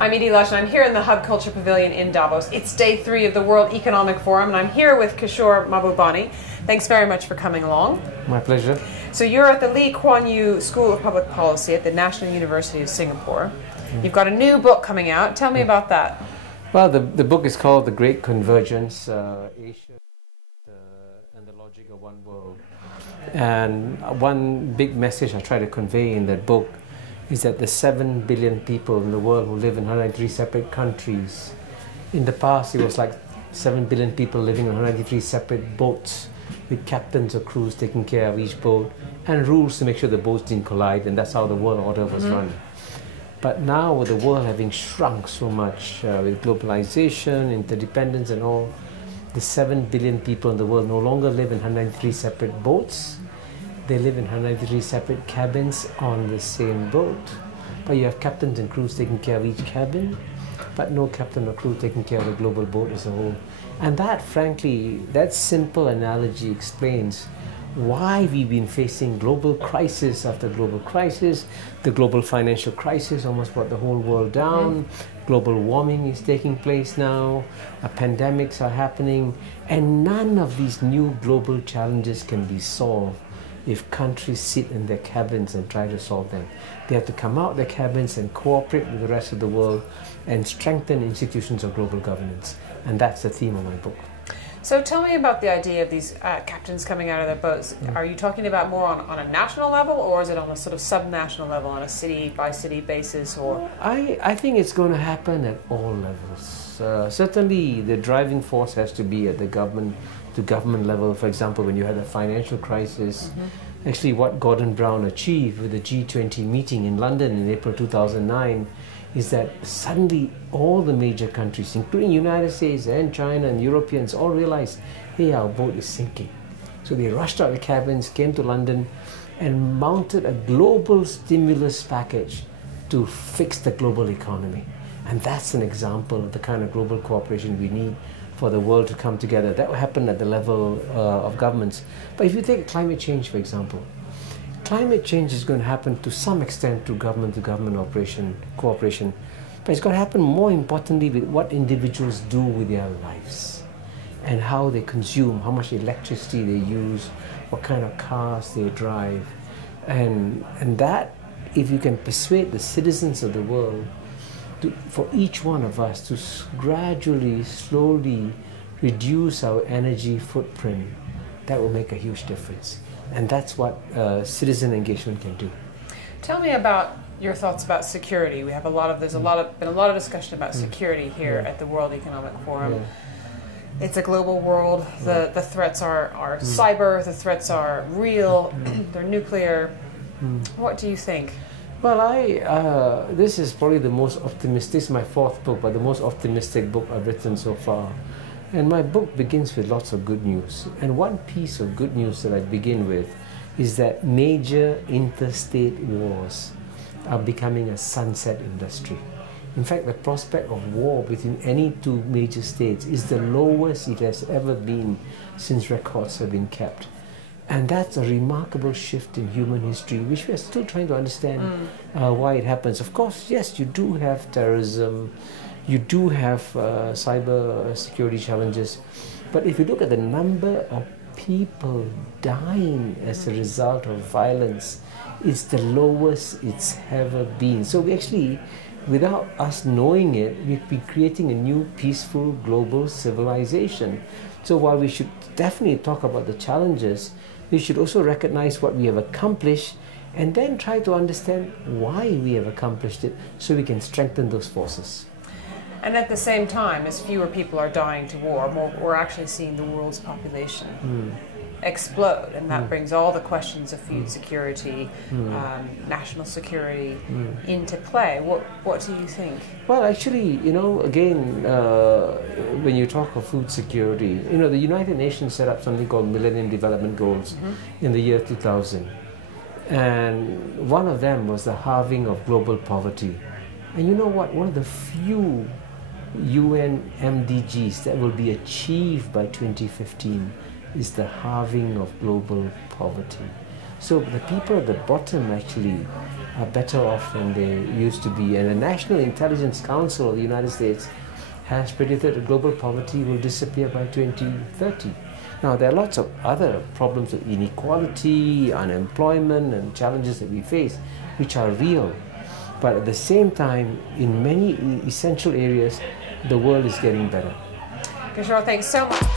I'm Edie Lush, and I'm here in the Hub Culture Pavilion in Davos. It's day 3 of the World Economic Forum, and I'm here with Kishore Mahbubani. Thanks very much for coming along. My pleasure. So you're at the Kuan School of Public Policy at the National University of Singapore. You've got a new book coming out. Tell me about that. Well, the book is called The Great Convergence, Asia and the Logic of One World. And one big message I try to convey in that book is that the 7 billion people in the world who live in 193 separate countries. In the past, it was like 7 billion people living in 193 separate boats with captains or crews taking care of each boat and rules to make sure the boats didn't collide, and that's how the world order was run. But now, with the world having shrunk so much with globalization, interdependence and all, the 7 billion people in the world no longer live in 193 separate boats. They live in 193 separate cabins on the same boat. But you have captains and crews taking care of each cabin, but no captain or crew taking care of the global boat as a whole. And that, frankly, that simple analogy explains why we've been facing global crisis after global crisis. The global financial crisis almost brought the whole world down. Global warming is taking place now. Pandemics are happening. And none of these new global challenges can be solved if countries sit in their cabins and try to solve them. They have to come out of their cabins and cooperate with the rest of the world and strengthen institutions of global governance. And that's the theme of my book. So tell me about the idea of these captains coming out of their boats. Are you talking about more on a national level, or is it on a sort of sub-national level, on a city-by-city basis? Or I think it's going to happen at all levels. Certainly the driving force has to be at the government level. For example, when you had a financial crisis, actually what Gordon Brown achieved with the G20 meeting in London in April 2009 is that suddenly all the major countries, including United States and China and Europeans, all realized, hey, our boat is sinking. So they rushed out of the cabins, came to London and mounted a global stimulus package to fix the global economy. And that's an example of the kind of global cooperation we need for the world to come together. That will happen at the level of governments. But if you take climate change, for example, climate change is going to happen to some extent through government-to-government cooperation, but it's going to happen more importantly with what individuals do with their lives and how they consume, how much electricity they use, what kind of cars they drive. And that, if you can persuade the citizens of the world for each one of us to gradually, slowly reduce our energy footprint, that will make a huge difference. And that's what citizen engagement can do. Tell me about your thoughts about security. We have been a lot of discussion about security here at the World Economic Forum. It's a global world. The threats are cyber. The threats are real. They're nuclear. What do you think? Well, this is probably the most optimistic. This is my 4th book, but the most optimistic book I've written so far. And my book begins with lots of good news. And one piece of good news that I begin with is that major interstate wars are becoming a sunset industry. In fact, the prospect of war between any 2 major states is the lowest it has ever been since records have been kept. And that's a remarkable shift in human history, which we are still trying to understand why it happens. Of course, yes, you do have terrorism, you do have cyber security challenges, but if you look at the number of people dying as a result of violence, it's the lowest it's ever been. So we actually, without us knowing it, we've been creating a new peaceful global civilization. So while we should definitely talk about the challenges, we should also recognize what we have accomplished and then try to understand why we have accomplished it so we can strengthen those forces. And at the same time, as fewer people are dying to war, we're actually seeing the world's population explode, and that brings all the questions of food security, national security into play. What do you think? Well, actually, again, when you talk of food security, the United Nations set up something called Millennium Development Goals in the year 2000. And one of them was the halving of global poverty. And you know what? One of the few UN MDGs that will be achieved by 2015 is the halving of global poverty. So the people at the bottom actually are better off than they used to be. And the National Intelligence Council of the United States has predicted that global poverty will disappear by 2030. Now, there are lots of other problems of inequality, unemployment, and challenges that we face, which are real. But at the same time, in many essential areas, the world is getting better. Kishore, thanks so much.